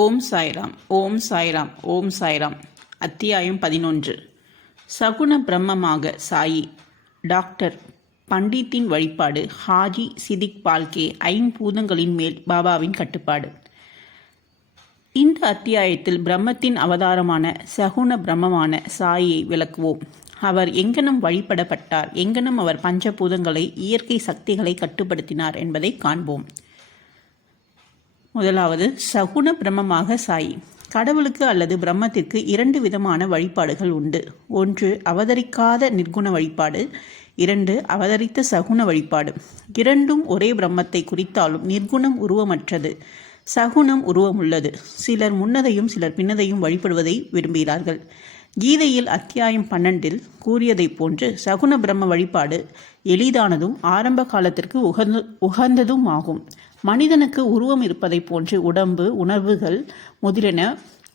ஓம் சாய்ராம். ஓம் சாய்ராம். ஓம் சாய்ராம். அத்தியாயம் 11. சகுன பிரம்மமாக சாயி. டாக்டர் பண்டித்தின் வழிபாடு. ஹாஜி சிதிக் பால்கே. ஐம்பூதங்களின் மேல் பாபாவின் கட்டுப்பாடு. இந்த அத்தியாயத்தில் பிரம்மத்தின் அவதாரமான சகுன பிரம்மமான சாயியை விளக்குவோம். அவர் எங்கனம் வழிபடப்பட்டார், எங்கனம் அவர் பஞ்சபூதங்களை, இயற்கை சக்திகளை கட்டுப்படுத்தினார் என்பதை காண்போம். முதலாவது, சகுன பிரம்மமாக சாயி. கடவுளுக்கு அல்லது பிரம்மத்திற்கு இரண்டு விதமான வழிபாடுகள் உண்டு. ஒன்று அவதரிக்காத நிர்குண வழிபாடு, இரண்டு அவதரித்த சகுன வழிபாடு. இரண்டும் ஒரே பிரம்மத்தை குறித்தாலும் நிர்குணம் உருவமற்றது, சகுனம் உருவமுள்ளது. சிலர் முன்னதையும் சிலர் பின்னதையும் வழிபடுவதை விரும்புகிறார்கள். கீதையில் அத்தியாயம் 12 கூறியதைப் போன்று சகுன பிரம்ம வழிபாடு எளிதானதும் ஆரம்ப காலத்திற்கு உகந்ததும் ஆகும். மனிதனுக்கு உருவம் இருப்பதைப் போன்று உடம்பு, உணர்வுகள் முதலியன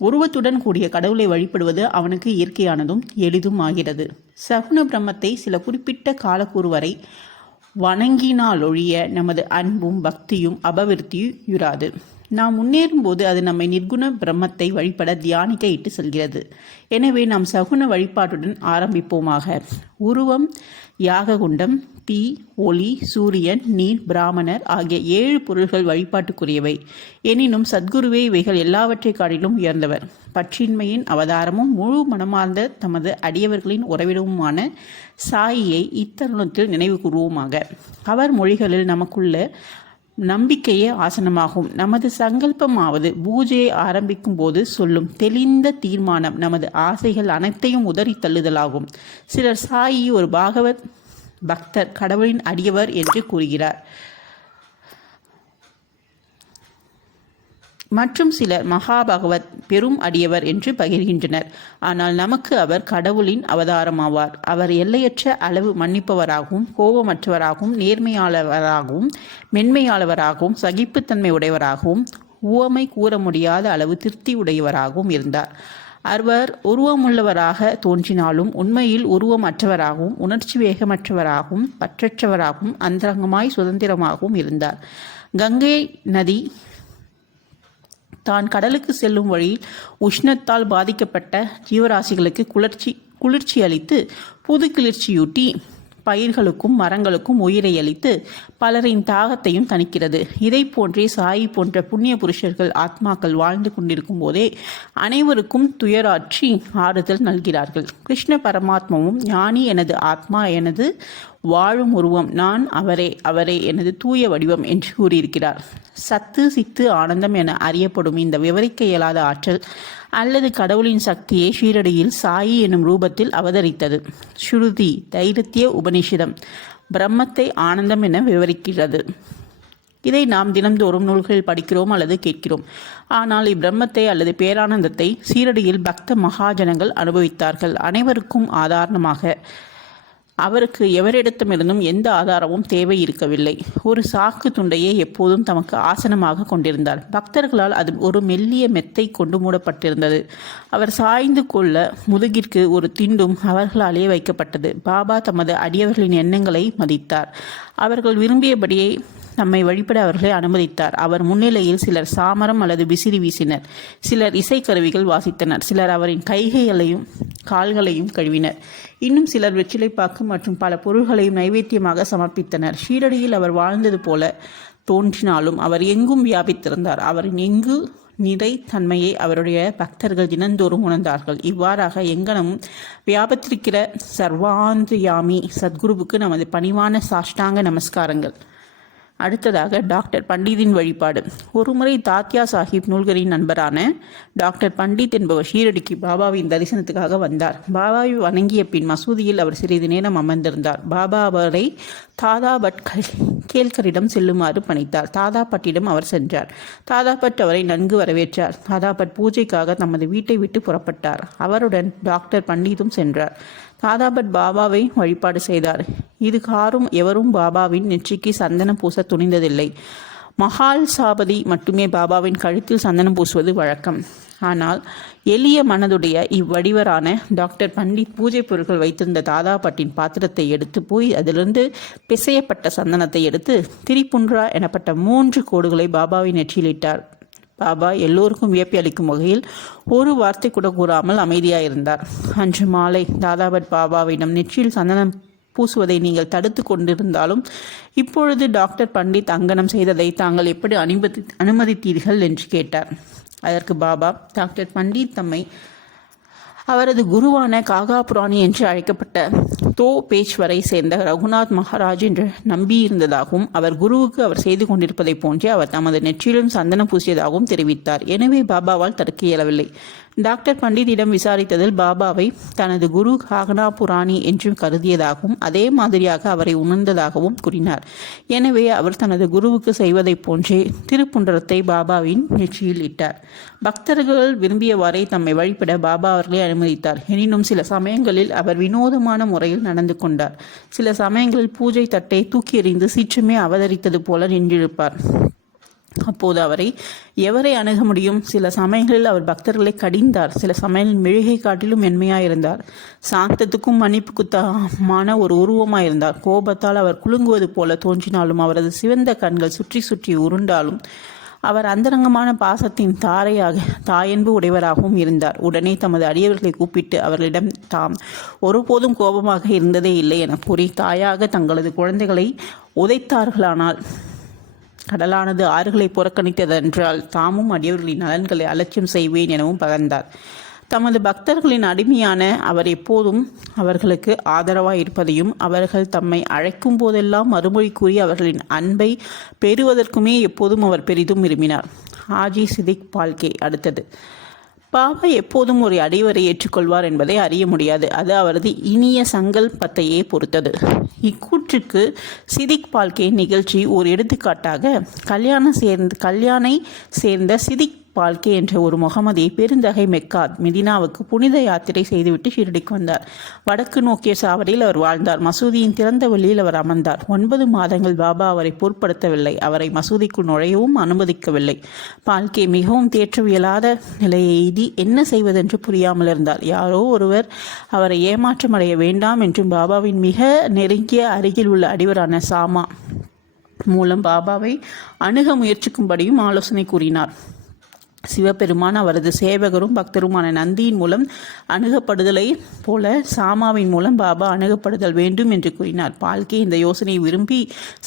உருவத்துடன் கூடிய கடவுளை வழிபடுவது அவனுக்கு இயற்கையானதும் எளிதும் ஆகிறது. சகுன பிரம்மத்தை சில குறிப்பிட்ட காலக்கூறு வரை வணங்கினாலொழிய நமது அன்பும் பக்தியும் அபவிருத்தியுறாது. நாம் முன்னேறும் போது அது நம்மை நிர்குண பிரம்மத்தை வழிபட தியானிக்க இட்டு செல்கிறது. எனவே நாம் சகுன வழிபாட்டுடன் ஆரம்பிப்போமாக. உருவம், யாககுண்டம், தீ, ஒளி, சூரியன், நீர், பிராமணர் ஆகிய 7 பொருள்கள் வழிபாட்டுக்குரியவை. எனினும் சத்குருவே இவைகள் எல்லாவற்றை காட்டிலும் உயர்ந்தவர். பற்றின்மையின் அவதாரமும் முழு மனமார்ந்த தமது அடியவர்களின் உறவிடமுமான சாயியை இத்தருணத்தில் நினைவு கூறுவோமாக. அவர் மொழிகளில் நமக்குள்ள நம்பிக்கையே ஆசனமாகும். நமது சங்கல்பமாவது பூஜையை ஆரம்பிக்கும் போது சொல்லும் தெளிந்த தீர்மானம் நமது ஆசைகள் அனைத்தையும் உதறி தள்ளுதலாகும். சிலர் சாயி ஒரு பாகவத் பக்தர், கடவுளின் அடியவர் என்று கூறுகிறார். மற்றும் சிலர் மகாபகவத், பெரும் அடியவர் என்று பகிர்கின்றனர். ஆனால் நமக்கு அவர் கடவுளின் அவதாரமாவார். அவர் எல்லையற்ற அளவு மன்னிப்பவராகவும், கோபமற்றவராகவும், நேர்மையாளவராகவும், மென்மையாளவராகவும், சகிப்புத்தன்மை உடையவராகவும், உவமை கூற முடியாத அளவு திருப்தி உடையவராகவும் இருந்தார். அவர் உருவமுள்ளவராக தோன்றினாலும் உண்மையில் உருவமற்றவராகவும், உணர்ச்சி வேகமற்றவராகவும், பற்றற்றவராகவும், அந்தரங்கமாய் சுதந்திரமாகவும் இருந்தார். கங்கை நதி தான் கடலுக்கு செல்லும் வழியில் உஷ்ணத்தால் பாதிக்கப்பட்ட ஜீவராசிகளுக்கு குளிர்ச்சி அளித்து புது கிளர்ச்சியூட்டி பயிர்களுக்கும் மரங்களுக்கும் உயிரை அளித்து பலரின் தாகத்தையும் தணிக்கிறது. இதை போன்றே சாயி போன்ற புண்ணிய புருஷர்கள் ஆத்மாக்கள் வாழ்ந்து கொண்டிருக்கும் போதே அனைவருக்கும் துயராற்றி ஆறுதல் நல்கிறார்கள். கிருஷ்ண பரமாத்மாவும் ஞானி எனது ஆத்மா, எனது வாழும் உருவம், நான் அவரே எனது தூய வடிவம் என்று கூறியிருக்கிறார். சத்து, சித்து, ஆனந்தம் என அறியப்படும் இந்த விவரிக்க இயலாத ஆற்றல் அல்லது கடவுளின் சக்தியை ஷீரடியில் சாயி எனும் ரூபத்தில் அவதரித்தது. ஸ்ருதி தைரத்திய உபனிஷதம் பிரம்மத்தை ஆனந்தம் என விவரிக்கிறது. இதை நாம் தினந்தோறும் நூல்களில் படிக்கிறோம் அல்லது கேட்கிறோம். ஆனால் இப்பிரம்மத்தை அல்லது பேரானந்தத்தை சீரடியில் பக்த மகாஜனங்கள் அனுபவித்தார்கள். அனைவருக்கும் ஆதாரமாக அவருக்கு எவரிடத்திலிருந்தும் எந்த ஆதாரமும் தேவை இருக்கவில்லை. ஒரு சாக்கு துண்டையே எப்போதும் தமக்கு ஆசனமாக கொண்டிருந்தார். பக்தர்களால் அது ஒரு மெல்லிய மெத்தை கொண்டு மூடப்பட்டிருந்தது. அவர் சாய்ந்து கொள்ள முதுகிற்கு ஒரு திண்டும் அவர்களாலே வைக்கப்பட்டது. பாபா தமது அடியவர்களின் எண்ணங்களை மதித்தார். அவர்கள் விரும்பியபடியே நம்மை வழிபட அவர்களை அனுமதித்தார். அவர் முன்னிலையில் சிலர் சாமரம் அல்லது விசிறி வீசினர், சிலர் இசைக்கருவிகள் வாசித்தனர், சிலர் அவரின் கைகளையும் கால்களையும் கழுவினர், இன்னும் சிலர் வெற்றிலைப்பாக்கு மற்றும் பல பொருள்களையும் நைவேத்தியமாக சமர்ப்பித்தனர். ஷீரடியில் அவர் வாழ்ந்தது போல தோன்றினாலும் அவர் எங்கும் வியாபித்திருந்தார். அவரின் எங்கு நிறை தன்மையை அவருடைய பக்தர்கள் தினந்தோறும் உணர்ந்தார்கள். இவ்வாறாக எங்கனமும் வியாபத்திருக்கிற சர்வாந்தியாமி சத்குருவுக்கு நமது பணிவான சாஷ்டாங்க நமஸ்காரங்கள். அடுத்ததாக டாக்டர் பண்டித்தின் வழிபாடு. ஒருமுறை தாத்யா சாஹிப் நூல்கரின் நண்பரான டாக்டர் பண்டித் என்பவர் ஷீரடிக்கு பாபாவின் தரிசனத்துக்காக வந்தார். பாபாவை வணங்கிய பின் மசூதியில் அவர் சிறிது நேரம் அமர்ந்திருந்தார். பாபா அவரை தாதா பட் கேல்கரிடம் செல்லுமாறு பணித்தார். தாதா பட்டிடம் அவர் சென்றார். தாதா பட் அவரை நன்கு வரவேற்றார். தாதா பட் பூஜைக்காக தமது வீட்டை விட்டு புறப்பட்டார். அவருடன் டாக்டர் பண்டித்தும் சென்றார். தாதாபட் பாபாவை வழிபாடு செய்தார். இது காரும் எவரும் பாபாவின் நெற்றிக்கு சந்தனம் பூச துணிந்ததில்லை. மஹால் சாபதி மட்டுமே பாபாவின் கழுத்தில் சந்தனம் பூசுவது வழக்கம். ஆனால் எளிய மனதுடைய இவ்வடிவரான டாக்டர் பண்டித் பூஜை பொருட்கள் வைத்திருந்த தாதாபட்டின் பாத்திரத்தை எடுத்து போய் அதிலிருந்து பிசையப்பட்ட சந்தனத்தை எடுத்து திரிபுன்றா எனப்பட்ட 3 கோடுகளை பாபாவின் நெற்றியிலிட்டார். பாபா எல்லோருக்கும் வியப்பி அளிக்கும் வகையில் ஒரு வார்த்தை கூட கூறாமல் அமைதியாயிருந்தார். அன்று மாலை தாதாபட் பாபாவிடம் நெற்றியில் சந்தனம் பூசுவதை நீங்கள் தடுத்து கொண்டிருந்தாலும் இப்பொழுது டாக்டர் பண்டித் அங்கனம் செய்ததை தாங்கள் எப்படி அனுமதித்தீர்கள் என்று கேட்டார். அதற்கு பாபா, டாக்டர் பண்டித் தம்மை அவரது குருவான காகா புராணி என்று அழைக்கப்பட்ட தோ பேச்வரை சேர்ந்த ரகுநாத் மகாராஜ் என்று நம்பியிருந்ததாகவும் அவர் குருவுக்கு அவர் செய்து கொண்டிருப்பதைப் போன்றே அவர் தமது நெற்றியிலும் சந்தனம் பூசியதாகவும் தெரிவித்தார். எனவே பாபாவால் தடுக்க இயலவில்லை. டாக்டர் பண்டித்திடம் விசாரித்ததில் பாபாவை தனது குரு காகனா புராணி என்று கருதியதாகவும் அதே மாதிரியாக அவரை உணர்ந்ததாகவும் கூறினார். எனவே அவர் தனது குருவுக்கு செய்வதைப் போன்றே திருப்புண்டரத்தை பாபாவின் நெற்றியில் இட்டார். பக்தர்கள் விரும்பியவாறே தம்மை வழிபட பாபா அவர்களை அனுமதித்தார். எனினும் சில சமயங்களில் அவர் வினோதமான முறையில் நடந்து கொண்டார். சில சமயங்களில் பூஜை தட்டை தூக்கி எறிந்து சீற்றமே அவதரித்தது போல நின்றிருப்பார். அப்போது எவரை அணுக முடியும்? சில சமயங்களில் அவர் பக்தர்களை கடிந்தார். சில சமயங்களில் மெழுகை காட்டிலும் மென்மையாயிருந்தார். சாந்தத்துக்கும் மன்னிப்புக்குத்தமான ஒரு உருவமாயிருந்தார். கோபத்தால் அவர் குலுங்குவது போல தோன்றினாலும் அவரது சிவந்த கண்கள் சுற்றி சுற்றி உருண்டாலும் அவர் அந்தரங்கமான பாசத்தின் தாயன்பு உடையவராகவும் இருந்தார். உடனே தமது அடியவர்களை கூப்பிட்டு அவர்களிடம் தாம் ஒருபோதும் கோபமாக இருந்ததே இல்லை என கூறி தாயாக தங்களது குழந்தைகளை உதைத்தார்களானால் கடலானது ஆறுகளை புறக்கணித்ததென்றால் தாமும் அடியவர்களின் நலன்களை அலட்சியம் செய்வேன் எனவும் பகர்ந்தார். தமது பக்தர்களின் அடிமையான அவர் எப்போதும் அவர்களுக்கு ஆதரவாய் இருப்பதையும் அவர்கள் தம்மை அழைக்கும் போதெல்லாம் மறுமொழி கூறி அவர்களின் அன்பை பெறுவதற்குமே எப்போதும் அவர் பெரிதும் விரும்பினார். ஹாஜி சிதிக் பால்கே. அடுத்தது, பாபா எப்போதும் ஒரு அடிவரை ஏற்றுக்கொள்வார் என்பதை அறிய முடியாது. அது அவரது இனிய சங்கல்பத்தையே பொறுத்தது. இக்கூற்றுக்கு சிதிக் பால்கே நிகழ்ச்சி ஒரு எடுத்துக்காட்டாக கல்யாணை சேர்ந்த சிதிக் பால்கே என்ற ஒரு முகமதியை பெருந்தகை மெக்கா மெதினாவுக்கு புனித யாத்திரை செய்துவிட்டு ஷிரடிக்கு வந்தார். வடக்கு நோக்கிய சாவடியில் அவர் வாழ்ந்தார். மசூதியின் திறந்த வெளியில் அவர் அமர்ந்தார். 9 மாதங்கள் பாபா அவரை பொருட்படுத்தவில்லை. அவரை மசூதிக்குள் நுழையவும் அனுமதிக்கவில்லை. பால்கே மிகவும் தேற்றவியலாத நிலையை எய்தி என்ன செய்வதென்று புரியாமல் இருந்தார். யாரோ ஒருவர் அவரை ஏமாற்றமடைய வேண்டாம் என்றும் பாபாவின் மிக நெருங்கிய அருகில் உள்ள அடிவரான சாமா மூலம் பாபாவை அணுக முயற்சிக்கும்படியும் ஆலோசனை கூறினார். சிவபெருமான் அவரது சேவகரும் பக்தருமான நந்தியின் மூலம் அணுகப்படுதலை போல சாமாவின் மூலம் பாபா அணுகப்படுதல் வேண்டும் என்று கூறினார். பால்கே இந்த யோசனையை விரும்பி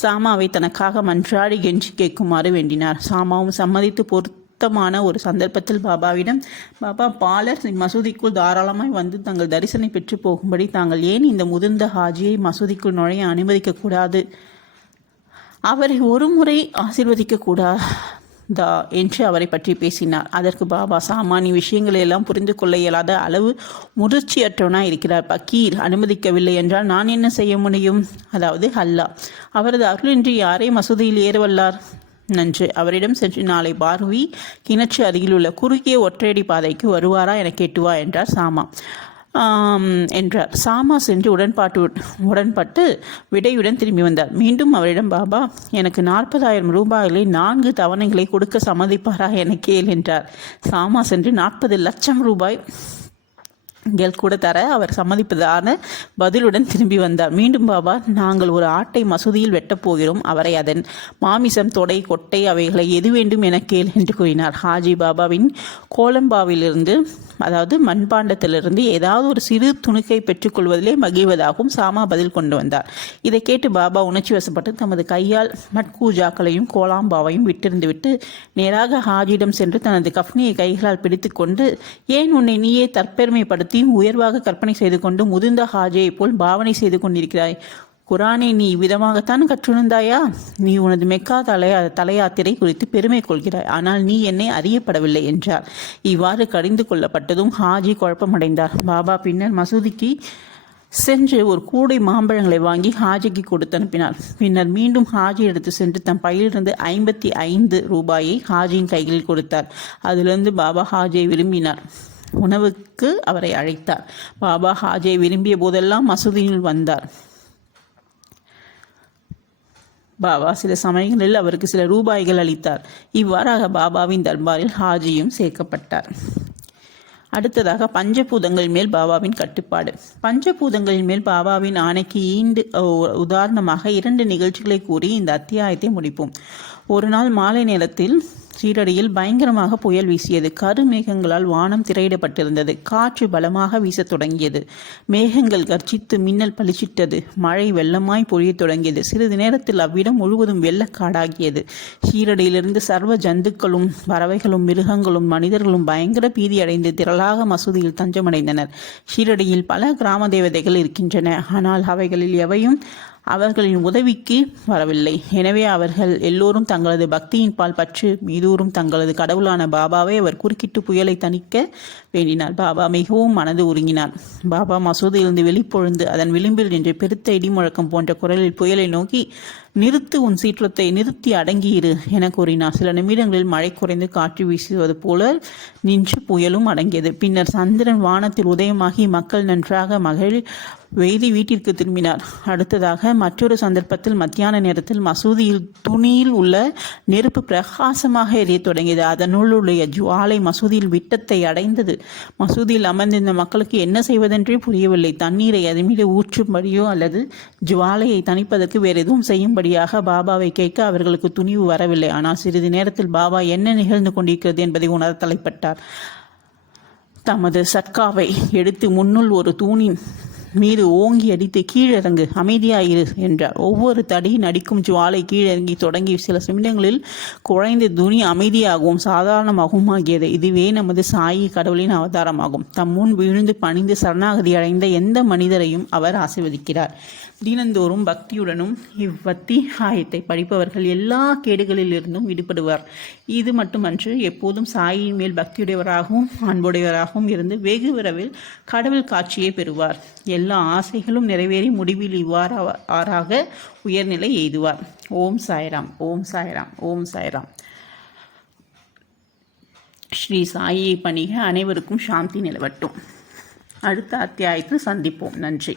சாமாவை தனக்காக மன்றாடி கெஞ்சி கேட்குமாறு வேண்டினார். சாமாவும் சம்மதித்து பொருத்தமான ஒரு சந்தர்ப்பத்தில் பாபாவிடம், பாபா, பாலர் மசூதிக்குள் தாராளமாய் வந்து தங்கள் தரிசனை பெற்று போகும்படி தாங்கள் ஏன் இந்த முதிர்ந்த ஹாஜியை மசூதிக்குள் நுழைய அனுமதிக்கக்கூடாது? அவரை ஒரு முறை ஆசீர்வதிக்கக்கூடாதா என்று அவரை பற்றி பேசினார். அதற்கு பாபா, சாமானிய விஷயங்களை எல்லாம் புரிந்து கொள்ள இயலாத அளவு முதிர்ச்சியற்றவனாய் இருக்கிறார். பக்கீர் அனுமதிக்கவில்லை என்றால் நான் என்ன செய்ய முடியும்? அதாவது அல்லாஹ் அவரது அருளின்றி யாரே மசூதியில் ஏறவல்லார்? நன்று, அவரிடம் சென்று நாளை பார்வி கிணற்று அருகில் உள்ள குறுகிய ஒற்றையடி பாதைக்கு வருவாரா என கேட்டுவா என்றார் சாமா. சாமா சென்று உடன்பட்டு விடையுடன் திரும்பி வந்தார். மீண்டும் அவரிடம், பாபா, எனக்கு 40,000 ரூபாய்களை 4 தவணைகளை கொடுக்க சம்மதிப்பாரா என கேள் என்றார். சாமா சென்று 40 லட்சம் ரூபாய் கூட தர அவர் சம்மதிப்பதான பதிலுடன் திரும்பி வந்தார். மீண்டும் பாபா, நாங்கள் ஒரு ஆட்டை மசூதியில் வெட்டப் போகிறோம். அவரை அதன் மாமிசம், தொடை, கொட்டை அவைகளை எது வேண்டும் என கேள் என்று கூறினார். ஹாஜி பாபாவின் கோலம்பாவிலிருந்து, அதாவது மண்பாண்டத்திலிருந்து ஏதாவது ஒரு சிறு துணுக்கை பெற்றுக்கொள்வதிலே மகிழ்வதாகவும் சாமா பதில் கொண்டு வந்தார். இதை கேட்டு பாபா உணர்ச்சி வசப்பட்டு தமது கையால் மட்கூஜாக்களையும் கோலாம்பாவையும் விட்டிருந்துவிட்டு நேராக ஹாஜியிடம் சென்று தனது கஃப்னியை கைகளால் பிடித்து கொண்டு, ஏன் உன்னை நீயே தற்பெருமைப்படுத்தி உயர்வாக கற்பனை செய்து கொண்டு முதிர்ந்த ஹாஜியை போல் பாவனை செய்து கொண்டிருக்கிறாய்? குரானை நீ விதமாகத்தான் கற்றுணர்ந்தாயா? நீ உனது மெக்கா தலையாத்திரை குறித்து பெருமை கொள்கிறாய், ஆனால் நீ என்னை அறியப்படவில்லை என்றார். இவ்வாறு கடிந்து கொள்ளப்பட்டதும் ஹாஜி குழப்பமடைந்தார். பாபா பின்னர் மசூதிக்கு சென்று ஒரு கூடை மாம்பழங்களை வாங்கி ஹாஜிக்கு கொடுத்து அனுப்பினார். பின்னர் மீண்டும் ஹாஜி எடுத்து சென்று தம் பையிலிருந்து 55 ரூபாயை ஹாஜியின் கைகளில் கொடுத்தார். அதிலிருந்து பாபா ஹாஜியை விரும்பினார். உணவுக்கு அவரை அழைத்தார். பாபா ஹாஜியை விரும்பிய போதெல்லாம் மசூதியில் வந்தார். பாபா சில சமயங்களில் அவருக்கு சில ரூபாய்கள் அளித்தார். இவ்வாறாக பாபாவின் தர்பாரில் ஹாஜியும் சேர்க்கப்பட்டார். அடுத்ததாக பஞ்சபூதங்கள் மேல் பாபாவின் கட்டுப்பாடு. பஞ்சபூதங்களின் மேல் பாபாவின் ஆணைக்கு உதாரணமாக 2 நிகழ்ச்சிகளை கூறி இந்த அத்தியாயத்தை முடிப்போம். ஒரு நாள் மாலை நேரத்தில் சீரடியில் பயங்கரமாக புயல் வீசியது. கருமேகங்களால் வானம் திரையிடப்பட்டிருந்தது. காற்று பலமாக வீசத் தொடங்கியது. மேகங்கள் கர்ஜித்து மின்னல் பளிச்சிட்டது. மழை வெள்ளமாய் பொழியத் தொடங்கியது. சிறிது நேரத்தில் அவ்விடம் முழுவதும் வெள்ளக்காடாகியது. சீரடியிலிருந்து சர்வ ஜந்துக்களும் பறவைகளும் மிருகங்களும் மனிதர்களும் பயங்கர பீதி அடைந்து திரளாக மசூதியில் தஞ்சமடைந்தனர். ஷீரடியில் பல கிராம தேவதைகள் இருக்கின்றன. ஆனால் அவைகளில் எவையும் அவர்களின் உதவிக்கு வரவில்லை. எனவே அவர்கள் எல்லோரும் தங்களது பக்தியின் பால் பற்று மீதூறும் தங்களது கடவுளான பாபாவை அவர் குறுக்கிட்டு புயலை தணிக்க வேண்டினார். பாபா மிகவும் மனது உருங்கினார். பாபா மசூதியிலிருந்து வெளிப்பொழுந்து அதன் விளிம்பில் நின்று பெருத்த இடிமுழக்கம் போன்ற குரலில் புயலை நோக்கி, நிறுத்து, உன் சீற்றத்தை நிறுத்தி அடங்கியிரு என கூறினார். சில நிமிடங்களில் மழை குறைந்து காற்று வீசுவது போல நின்று புயலும் அடங்கியது. பின்னர் சந்திரன் வானத்தில் உதயமாகி மக்கள் நன்றாக மகிழ் வெய்தி வீட்டிற்கு திரும்பினார். அடுத்ததாக மற்றொரு சந்தர்ப்பத்தில் மத்தியான நேரத்தில் மசூதியில் துணியில் உள்ள நெருப்பு பிரகாசமாக எரியத் தொடங்கியது. அதனுள்ளுடைய ஜுவாலை மசூதியில் விட்டத்தை அடைந்தது. மசூதியில் அமர்ந்திருந்த மக்களுக்கு என்ன செய்வதென்றே புரியவில்லை. தண்ணீரை அதன் மீது ஊற்றும்படியோ அல்லது ஜுவாலையை தணிப்பதற்கு வேறு எதுவும் செய்யும்படியாக பாபாவை கேட்க அவர்களுக்கு துணிவு வரவில்லை. ஆனால் சிறிது நேரத்தில் பாபா என்ன நிகழ்ந்து கொண்டிருக்கிறது என்பதை உணர தலைப்பட்டார். தமது சட்காவை எடுத்து முன்னுள் ஒரு தூணின் மீது ஓங்கி அடித்து, கீழிறங்கு, அமைதியாயிரு என்றார். ஒவ்வொரு தடியின் அடிக்கும் ஜுவாலை கீழிறங்கி தொடங்கி சில நிமிடங்களில் குறைந்த துணி அமைதியாகவும் சாதாரணமாகவும் ஆகியது. இதுவே நமது சாயி கடவுளின் அவதாரமாகும். தம் முன் விழுந்து பணிந்து சரணாகதி அடைந்த எந்த மனிதரையும் அவர் ஆசீர்வதிக்கிறார். தினந்தோறும் பக்தியுடனும் இவ்வத்தியாயத்தை படிப்பவர்கள் எல்லா கேடுகளிலிருந்தும் விடுபடுவார். இது மட்டுமன்று, எப்போதும் சாயின் மேல் பக்தியுடையவராகவும் அன்புடையவராகவும் இருந்து வெகு விரைவில் கடவுள் காட்சியை பெறுவார். எல்லா ஆசைகளும் நிறைவேறி முடிவில் இவ்வாறாக உயர்நிலை எய்துவார். ஓம் சாய்ராம், ஓம் சாய்ராம், ஓம் சாய்ராம். ஸ்ரீ சாயியை பணிக. அனைவருக்கும் சாந்தி நிலவட்டும். அடுத்த அத்தியாயத்தில் சந்திப்போம். நன்றி.